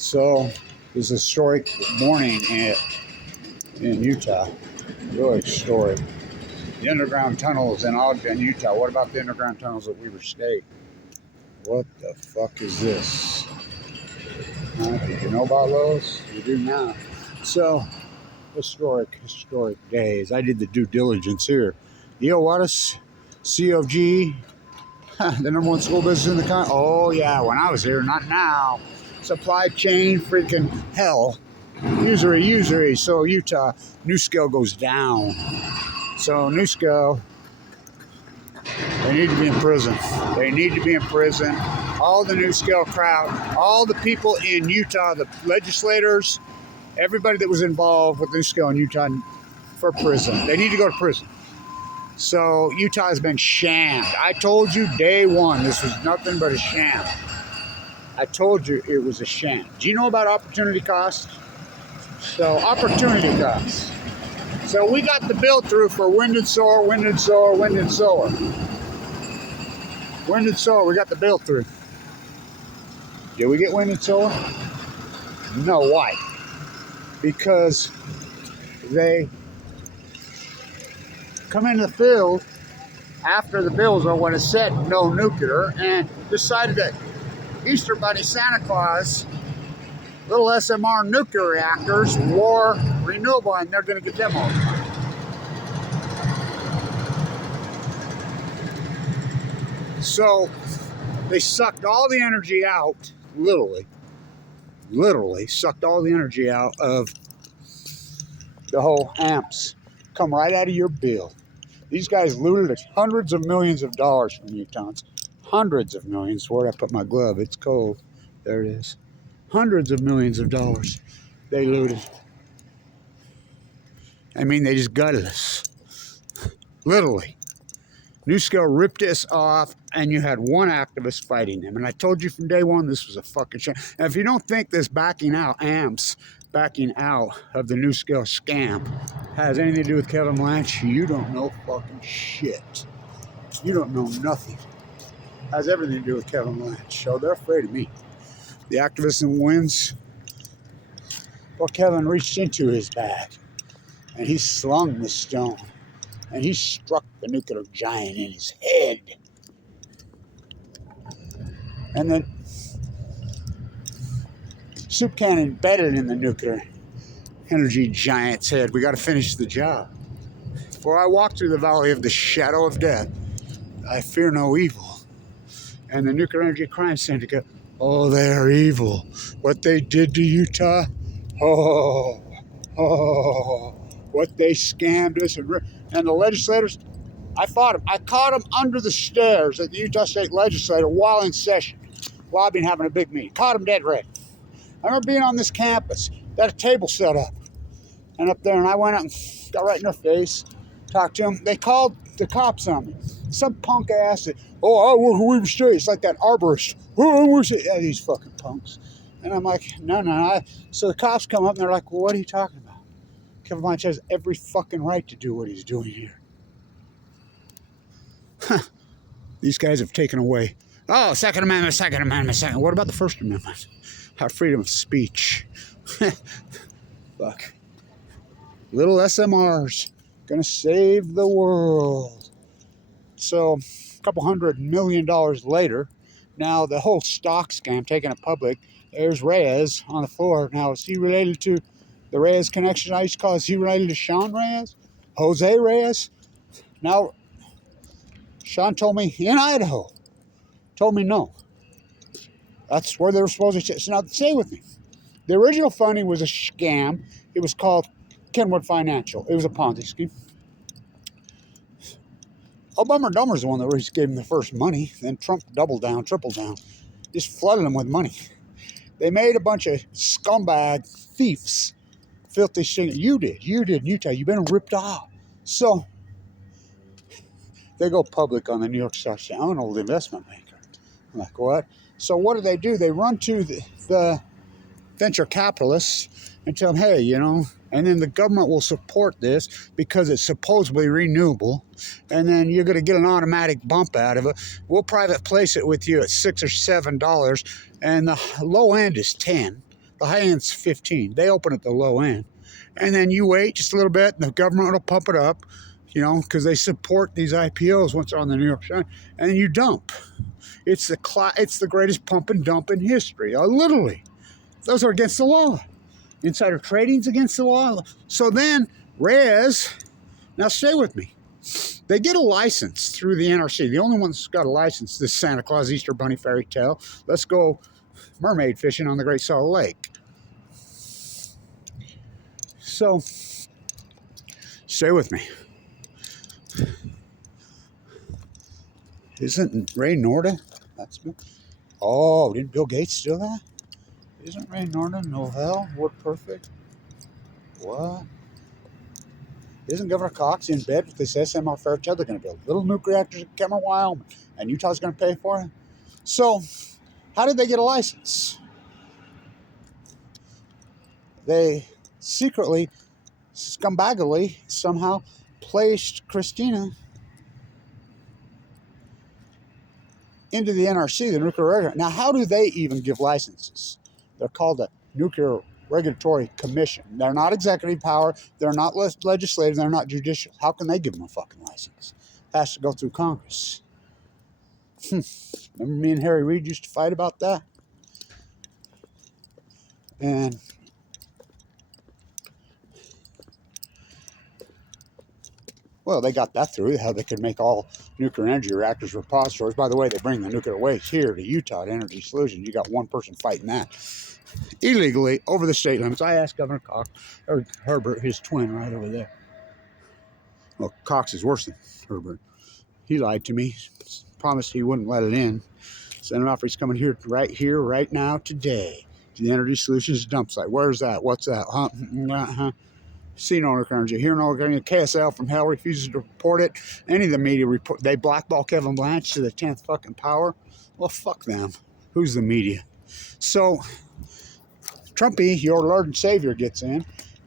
So it was a historic morning in Utah. Really historic. The underground tunnels in Ogden, Utah. What about the underground tunnels at Weber State? What the fuck is this? Did you know about those? You do now. So, historic days. I did the due diligence here. You know what is COG? The number one school business in the country? Oh, yeah, when I was here, not now. Supply chain freaking hell. Usury. So, Utah, Nuscale goes down. So, Nuscale, they need to be in prison. They need to be in prison. All the Nuscale crowd, all the people in Utah, the legislators, everybody that was involved with Nuscale in Utah for prison. They need to go to prison. So Utah has been shammed. I told you day one, this was nothing but a sham. I told you it was a sham. Do you know about opportunity costs? So opportunity costs. So we got the bill through for wind and solar. We got the bill through. Did we get wind and solar? No, why? Because they come into the field after the bills are when it said no nuclear and decided that Easter Bunny Santa Claus, little SMR nuclear reactors, were renewable and they're going to get them all. So they sucked all the energy out, literally sucked all the energy out of the whole amps. Come right out of your bill. These guys looted hundreds of millions of dollars from Utahns. Hundreds of millions. Where'd I put my glove? It's cold. There it is. Hundreds of millions of dollars they looted. I mean, they just gutted us. Literally. Nuscale ripped us off, and you had one activist fighting them. And I told you from day one this was a fucking shame. And if you don't think this backing out of the Nuscale scam has anything to do with Kevin Blanch, you don't know fucking shit. You don't know nothing. Has everything to do with Kevin Blanch. So they're afraid of me. The activist in wins. Well, Kevin reached into his bag and he slung the stone and he struck the nuclear giant in his head. And then soup can embedded in the nuclear energy giant's head. We got to finish the job. For I walk through the valley of the shadow of death, I fear no evil. And the Nuclear Energy Crime Syndicate, oh, they're evil. What they did to Utah, what they scammed us. And the legislators, I fought them. I caught them under the stairs at the Utah State Legislature while in session, lobbying, having a big meeting. Caught them dead red. I remember being on this campus, got a table set up, and up there, and I went up and got right in their face, talked to them. They called the cops on me. Some punk ass that, I work at Weber State. It's like that arborist. I work at these fucking punks. And I'm like, no. So the cops come up and they're like, well, what are you talking about? Kevin Blanch has every fucking right to do what he's doing here. These guys have taken away. Oh, Second Amendment. What about the First Amendment? Our freedom of speech. Fuck. Little SMRs gonna save the world. So, a couple $100 million later, now the whole stock scam, taking it public, there's Reyes on the floor. Now, is he related to the Reyes connection I used to call? Is he related to Sean Reyes? Jose Reyes? Now, Sean told me in Idaho. Told me no. That's where they were supposed to. So now, say with me. The original funding was a scam. It was called Kenwood Financial. It was a Ponzi scheme. Bummer Dummer's the one that gave him the first money. Then Trump doubled down, tripled down. Just flooded them with money. They made a bunch of scumbag thieves. Filthy shit. You did in Utah. You've been ripped off. So, they go public on the New York Stock Exchange. I'm an old investment banker. I'm like, what? So what do? They run to the venture capitalists and tell them, hey, and then the government will support this because it's supposedly renewable, and then you're going to get an automatic bump out of it. We'll private place it with you at $6 or $7, and the low end is 10. The high end's 15. They open at the low end. And then you wait just a little bit, and the government will pump it up, you know, because they support these IPOs once they're on the New York Stock, and then you dump. It's the greatest pump and dump in history. Literally. Those are against the law. Insider trading's against the law. So then, Reyes, now stay with me. They get a license through the NRC. The only one that's got a license, this Santa Claus Easter Bunny fairy tale. Let's go mermaid fishing on the Great Salt Lake. So, stay with me. Isn't Ray Norda? That's good. Oh, didn't Bill Gates do that? Isn't Ray Norda Novell Word Perfect? What? Isn't Governor Cox in bed with this SMR fairy tale? They're going to build little nuclear reactors in Cameron, Wyoming, and Utah's going to pay for it. So, how did they get a license? They secretly, scumbaggedly, somehow placed Christina into the NRC, the Nuclear Regulatory. Now, how do they even give licenses? They're called a Nuclear Regulatory Commission. They're not executive power. They're not legislative. They're not judicial. How can they give them a fucking license? It has to go through Congress. Remember me and Harry Reid used to fight about that? And well, they got that through, how they could make all nuclear energy reactors repositories. By the way, they bring the nuclear waste here to Utah to Energy Solutions. You got one person fighting that illegally over the state limits. I asked Governor Cox, or Herbert, his twin right over there. Well, Cox is worse than Herbert. He lied to me, promised he wouldn't let it in. Sent an offer. He's coming here, right now, today, to the Energy Solutions dump site. Where's that? What's that? See no nuclear energy. Here no nuclear energy. KSL from hell refuses to report it. Any of the media report. They blackball Kevin Blanch to the 10th fucking power. Well, fuck them. Who's the media? So, Trumpy, your Lord and Savior, gets in.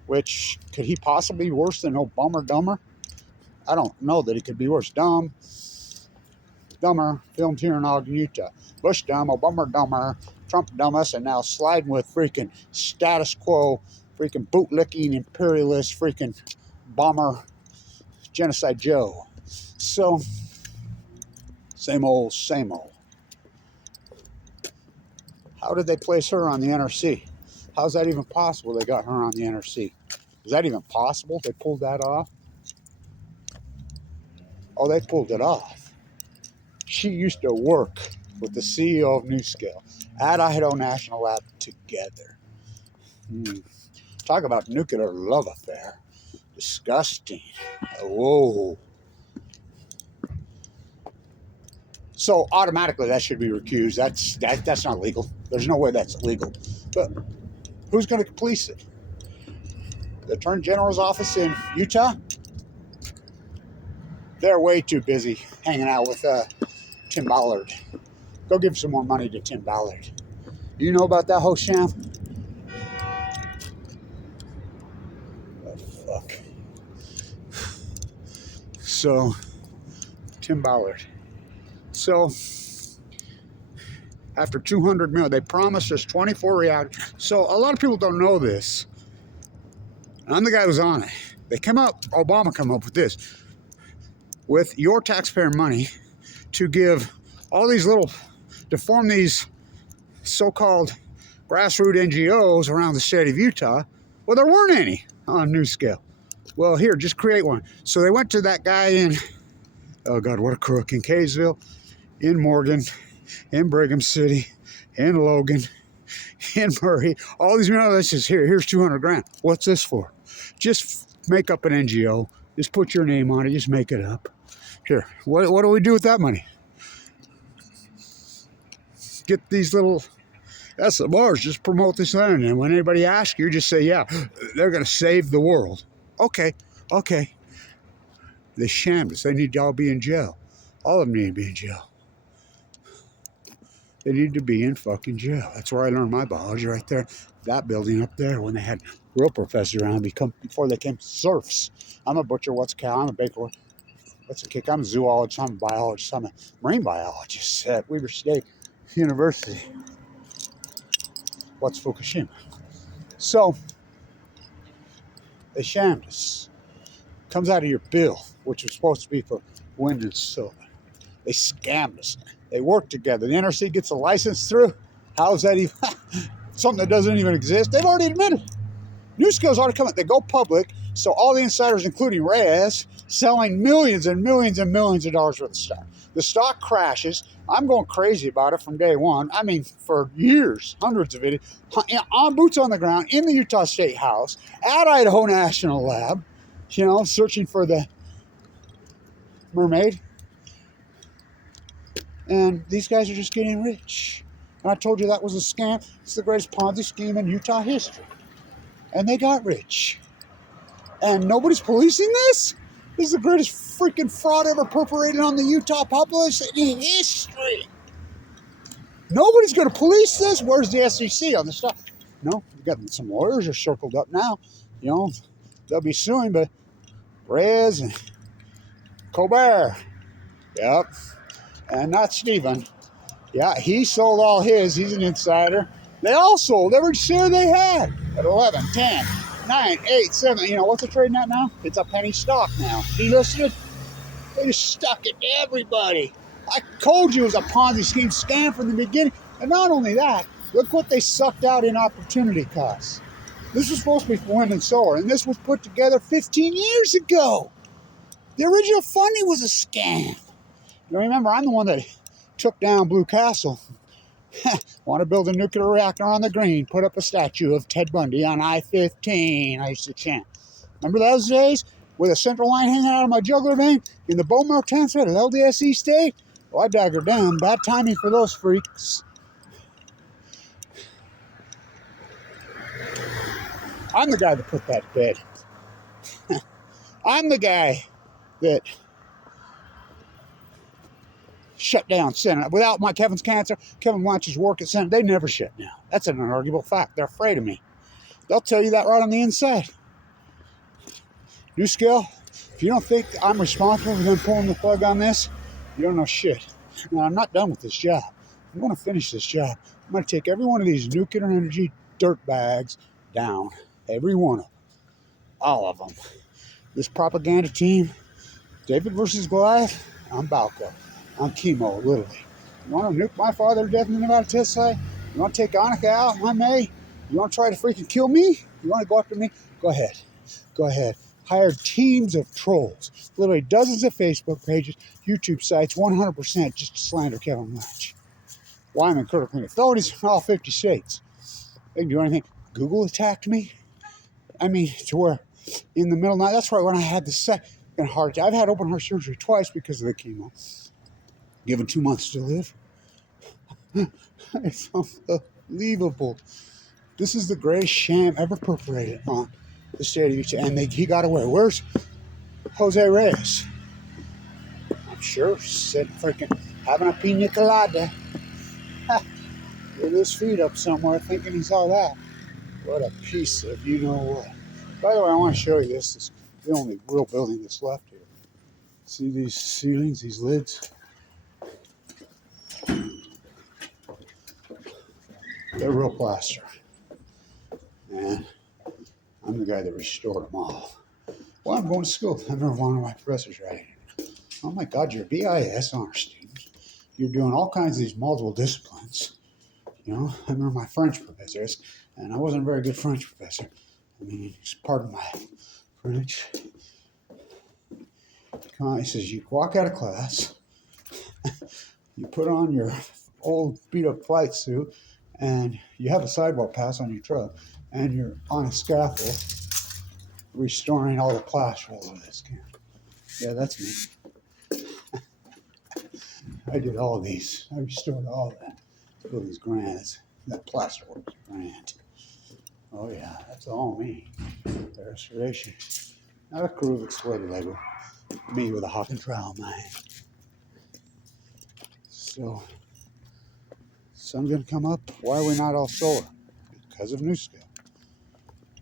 Which, could he possibly be worse than Obama Dumber? I don't know that he could be worse. Dumber, filmed here in Ogden, Utah. Bush dumb, Obama dumber, Trump dumbest, and now sliding with freaking status quo, freaking bootlicking, imperialist, freaking bomber, genocide Joe. So, same old, same old. How did they place her on the NRC? How's that even possible they got her on the NRC? Is that even possible? They pulled that off? Oh, they pulled it off. She used to work with the CEO of Nuscale at Idaho National Lab together. Talk about nuclear love affair. Disgusting. Whoa. So automatically that should be recused. That's not legal. There's no way that's legal. But who's going to police it? The Attorney General's office in Utah? They're way too busy hanging out with Tim Ballard. Go give some more money to Tim Ballard. You know about that whole sham? Oh, fuck. So, Tim Ballard. So, after 200 million, they promised us 24 reactors. So, a lot of people don't know this. I'm the guy who's on it. Obama came up with this. With your taxpayer money to give all these to form these so-called grassroots NGOs around the state of Utah. Well, there weren't any on Nuscale. Well, here, just create one. So they went to that guy in, oh God, what a crook, in Kaysville, in Morgan, in Brigham City, in Logan, in Murray. All these, this is here's 200 grand. What's this for? Just make up an NGO. Just put your name on it. Just make it up. Here, what do we do with that money? Get these little SMRs, just promote this land. And when anybody asks you, just say, yeah, they're going to save the world. Okay. They shammed us. They need to all be in jail. All of them need to be in jail. They need to be in fucking jail. That's where I learned my biology, right there. That building up there, when they had real professors around before they came serfs. I'm a butcher. What's a cow? I'm a baker. What's a kick? I'm a zoologist. I'm a biologist. I'm a marine biologist at Weber State University. What's Fukushima? So they shammed us. Comes out of your bill, which was supposed to be for wind and solar. They scammed us. They work together. The NRC gets a license through. How is that even something that doesn't even exist? They've already admitted it. Nuscale's already come out. They go public, so all the insiders, including Reyes, selling millions and millions and millions of dollars worth of stock. The stock crashes. I'm going crazy about it from day one. I mean, for years, hundreds of videos, on boots on the ground, in the Utah State House, at Idaho National Lab, you know, searching for the mermaid. And these guys are just getting rich. And I told you that was a scam. It's the greatest Ponzi scheme in Utah history. And they got rich. And nobody's policing this? This is the greatest freaking fraud ever perpetrated on the Utah population in history. Nobody's going to police this? Where's the SEC on this stuff? No, we've got some lawyers are circled up now. You know, they'll be suing, but Reyes and Colbert. Yep. And not Stephen. Yeah, he sold all his. He's an insider. They all sold every share they had at 11, 10, 9, 8, 7. You know, what's it trading at now? It's a penny stock now. Delisted. They just stuck it to everybody. I told you it was a Ponzi scheme scam from the beginning. And not only that, look what they sucked out in opportunity costs. This was supposed to be for wind and solar, and this was put together 15 years ago. The original funding was a scam. You remember, I'm the one that took down Blue Castle. Want to build a nuclear reactor on the green, put up a statue of Ted Bundy on I-15, I used to chant. Remember those days? With a central line hanging out of my jugular vein in the bone marrow transfer at LDSE State? Well, I daggered down. Bad timing for those freaks. I'm the guy that put that to bed. I'm the guy that shut down Senate. Without my Kevin's cancer, Kevin Blanch's work at Senate, they never shut down. That's an unarguable fact. They're afraid of me. They'll tell you that right on the inside. Nuscale, if you don't think I'm responsible for them pulling the plug on this, you don't know shit. Now, I'm not done with this job. I'm going to finish this job. I'm going to take every one of these nuclear energy dirt bags down. Every one of them. All of them. This propaganda team, David versus Goliath, I'm Balco. I'm chemo, literally. You want to nuke my father to death in the Nevada test site? You want to take Annika out, my May? You want to try to freaking kill me? You want to go after me? Go ahead. Go ahead. Hired teams of trolls. Literally dozens of Facebook pages, YouTube sites, 100% just to slander Kevin Blanch. Wyman critically authorities in all 50 states. They can do anything. Google attacked me. I mean, to where in the middle of the night, that's right when I had the second heart attack. I've had open heart surgery twice because of the chemo. Given 2 months to live. It's unbelievable. This is the greatest sham ever perpetrated on the state of Utah. And he got away. Where's Jose Reyes? I'm sure said freaking having a pina colada. With his feet up somewhere thinking he's all that. What a piece of you know what. By the way, I want to show you this. This is the only real building that's left here. See these ceilings, these lids? They're real plaster. And I'm the guy that restored them all. Well, I'm going to school. I remember one of my professors writing, oh my God, you're a BIS honor student. You're doing all kinds of these multiple disciplines. You know, I remember my French professors, and I wasn't a very good French professor. I mean, pardon my French. Come on, he says, you walk out of class, you put on your old beat-up flight suit, and you have a sidewalk pass on your truck, and you're on a scaffold restoring all the plaster all over this camp. Yeah, that's me. I did all of these. I restored all of that. Look at these grants. That plaster work is grand. Oh yeah, that's all me. The restoration. Not a crew of exploited labor. Me with a hawk and trowel in my hand. So, sun's gonna come up. Why are we not all solar? Because of Nuscale.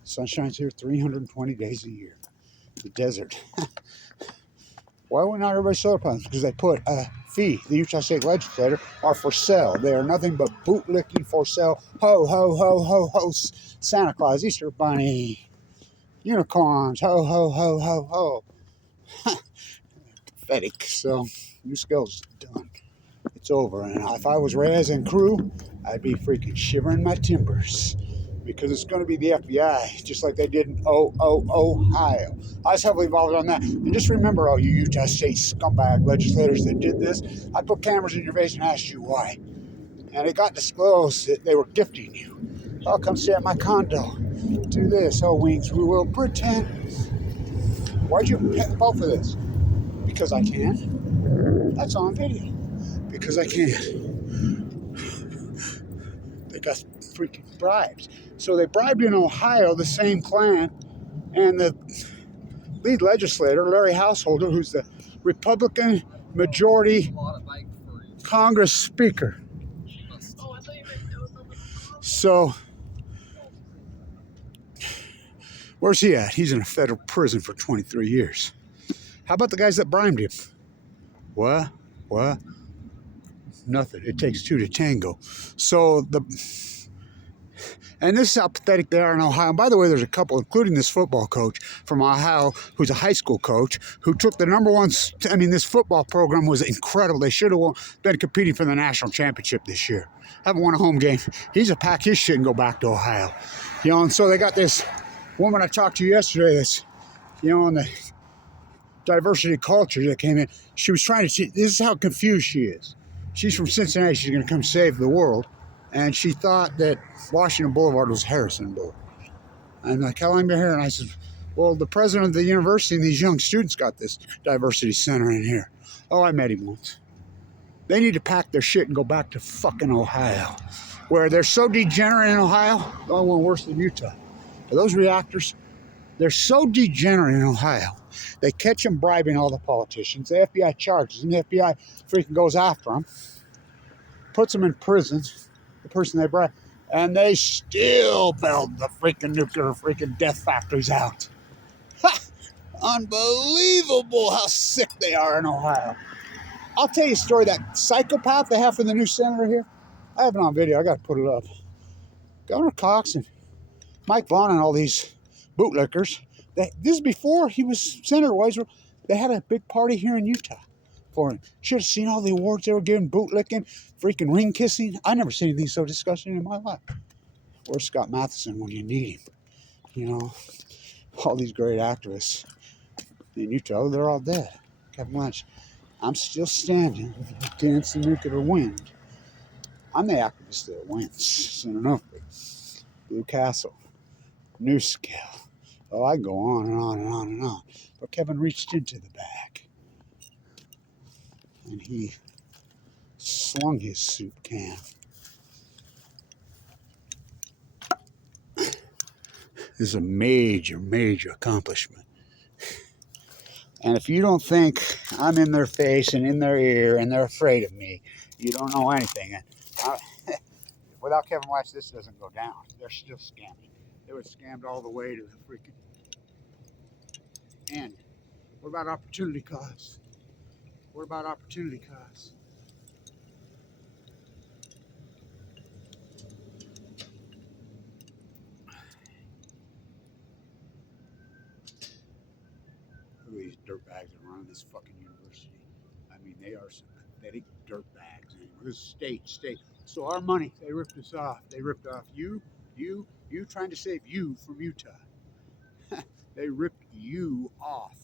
Sun shines here 320 days a year. The desert. Why are we not everybody solar panels? Because they put a fee, the Utah State Legislature, are for sale. They are nothing but bootlicking for sale. Ho, ho, ho, ho, ho, Santa Claus, Easter Bunny, unicorns, ho, ho, ho, ho, ho. Pathetic. So, Nuscale's done. It's over. And if I was Reyes and crew, I'd be freaking shivering my timbers. Because it's going to be the FBI, just like they did in Ohio. I was heavily involved on that. And just remember, all you Utah State scumbag legislators that did this, I put cameras in your face and asked you why. And it got disclosed that they were gifting you. Oh, come stay at my condo. Do this. Oh, Wings, we will pretend. Why'd you vote for this? Because I can. That's on video. Because I can. They got freaking bribes. So they bribed in Ohio the same clan, and the lead legislator, Larry Householder, who's the Republican majority Congress speaker. So, where's he at? He's in a federal prison for 23 years. How about the guys that bribed him? What? Nothing. It takes two to tango. So and this is how pathetic they are in Ohio. And by the way, there's a couple, including this football coach from Ohio, who's a high school coach, who took the #1. I mean, this football program was incredible. They should have been competing for the national championship this year. Haven't won a home game. He's a pack his shit and go back to Ohio. And so they got this woman I talked to yesterday that's, in the diversity culture that came in. She was trying to see, this is how confused she is. She's from Cincinnati. She's going to come save the world. And she thought that Washington Boulevard was Harrison Boulevard. I'm like, how long have you been here? And I said, well, the president of the university and these young students got this diversity center in here. Oh, I met him once. They need to pack their shit and go back to fucking Ohio, where they're so degenerate in Ohio, the only one worse than Utah. Those reactors, they're so degenerate in Ohio. They catch them bribing all the politicians. The FBI charges them. The FBI freaking goes after them, puts them in prison, the person they bribed, and they still build the freaking nuclear freaking death factories out. Ha! Unbelievable how sick they are in Ohio. I'll tell you a story. That psychopath they have for the new senator here, I have it on video. I got to put it up. Governor Cox and Mike Vaughn and all these bootlickers. This is before he was senator-wise. They had a big party here in Utah for him. Should have seen all the awards they were giving, bootlicking, freaking ring kissing. I never seen anything so disgusting in my life. Where's Scott Matheson when you need him? All these great activists in Utah, they're all dead. Kevin Lynch, I'm still standing against the nuclear wind. I'm the activist that wins. Soon enough. Blue Castle, Nuscale. Oh, I go on and on and on and on. But Kevin reached into the bag and he slung his soup can. This is a major, major accomplishment. And if you don't think I'm in their face and in their ear and they're afraid of me, you don't know anything. Without Kevin Watch, this doesn't go down. They're still scamming. They were scammed all the way to the freaking end. What about opportunity costs? What about opportunity costs? Look at these dirtbags that run this fucking university. I mean, they are some pathetic dirtbags. This is state. So our money, they ripped us off. They ripped off you trying to save you from Utah. They ripped you off.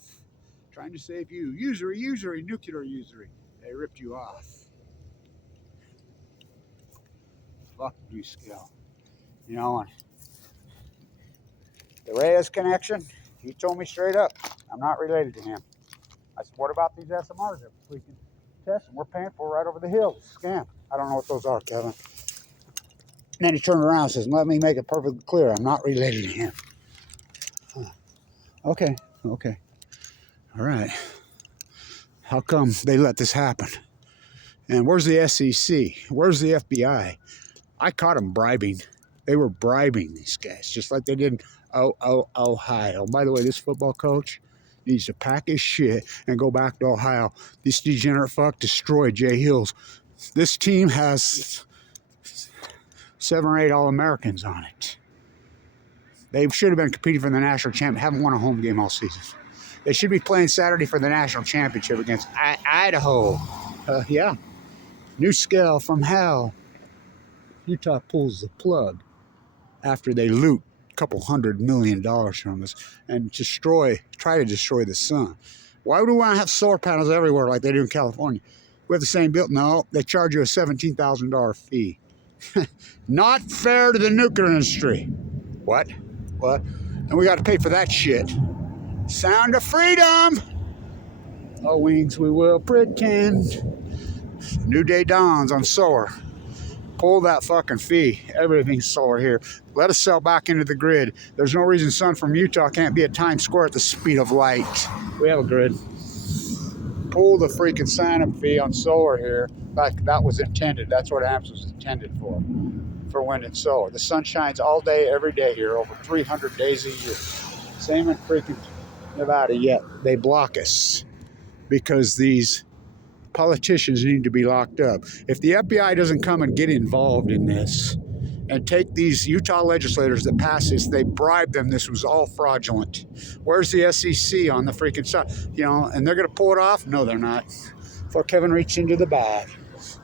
Trying to save you. Usury, nuclear usury. They ripped you off. Fuck Nuscale. And the Reyes connection, he told me straight up, I'm not related to him. I said, what about these SMRs that we can test and we're paying for right over the hill? It's a scam. I don't know what those are, Kevin. And then he turned around and says, let me make it perfectly clear. I'm not related to him. Okay. All right. How come they let this happen? And where's the SEC? Where's the FBI? I caught them bribing. They were bribing these guys, just like they did in Ohio. By the way, this football coach, needs to pack his shit and go back to Ohio. This degenerate fuck destroyed Jay Hills. This team has 7 or 8 All-Americans on it. They should have been competing for the national championship. Haven't won a home game all season. They should be playing Saturday for the national championship against Idaho. Yeah. Nuscale from hell. Utah pulls the plug after they loot a couple $100 million from us and try to destroy the sun. Why would we want to have solar panels everywhere like they do in California? We have the same bill. No, they charge you a $17,000 fee. Not fair to the nuclear industry. What? And we got to pay for that shit. Sound of freedom. Oh, wings, we will pretend. New day dawns on solar. Pull that fucking fee. Everything's solar here. Let us sell back into the grid. There's no reason sun from Utah can't be at Times Square at the speed of light. We have a grid. Pull the freaking sign-up fee on solar here. Like that was intended. That's what AMPS was intended for wind and solar. The sun shines all day, every day here, over 300 days a year. Same in freaking Nevada, yet they block us because these politicians need to be locked up. If the FBI doesn't come and get involved in this and take these Utah legislators that pass this, they bribe them. This was all fraudulent. Where's the SEC on the freaking side? You know, and they're going to pull it off? No, they're not. Before Kevin reached into the bag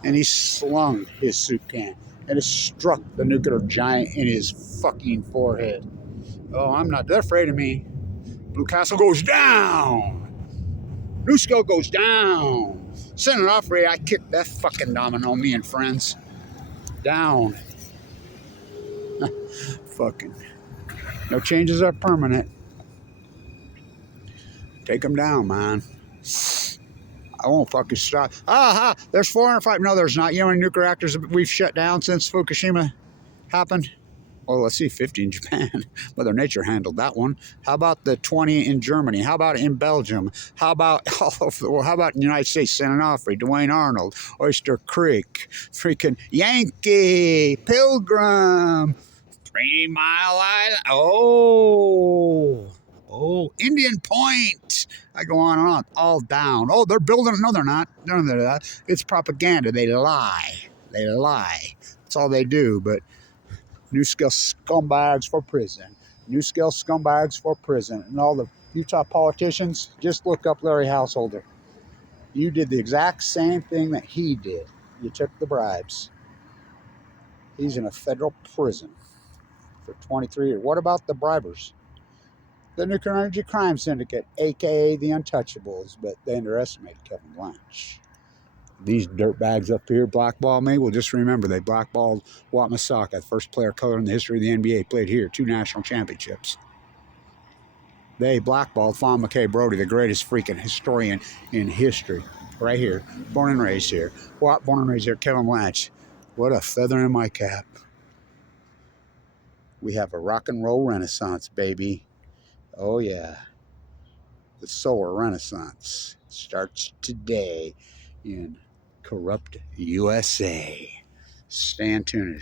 and he slung his soup can and it struck the nuclear giant in his fucking forehead. Oh, I'm not. They're afraid of me. Blue Castle goes down. Nuscale goes down. Senator Offrey, I kicked that fucking domino, me and friends. Down. Fucking. No changes are permanent. Take them down, man. I won't fucking stop. Aha! There's 405. No, there's not. You know how many nuclear reactors we've shut down since Fukushima happened? Well, let's see, 50 in Japan. Mother Nature handled that one. How about the 20 in Germany? How about in Belgium? How about all over the world? How about in the United States? San Onofre, Dwayne Arnold, Oyster Creek, freaking Yankee, Pilgrim, 3 Mile Island. Oh, Indian Point. I go on and on, all down. Oh, they're building. No, they're not. None of that. It's propaganda. They lie. That's all they do. But Nuscale scumbags for prison. Nuscale scumbags for prison. And all the Utah politicians, just look up Larry Householder. You did the exact same thing that he did. You took the bribes. He's in a federal prison for 23 years. What about the bribers? The Nuclear Energy Crime Syndicate, a.k.a. the Untouchables, but they underestimated Kevin Blanch. These dirtbags up here blackball me. Well, just remember, they blackballed Wat Masaka, the first player of color in the history of the NBA, played here, 2 national championships. They blackballed Fawn McKay Brody, the greatest freaking historian in history, right here, born and raised here. Wat, born and raised here, Kevin Blanch. What a feather in my cap. We have a rock and roll renaissance, baby. Oh, yeah. The solar renaissance starts today in corrupt USA. Stay tuned.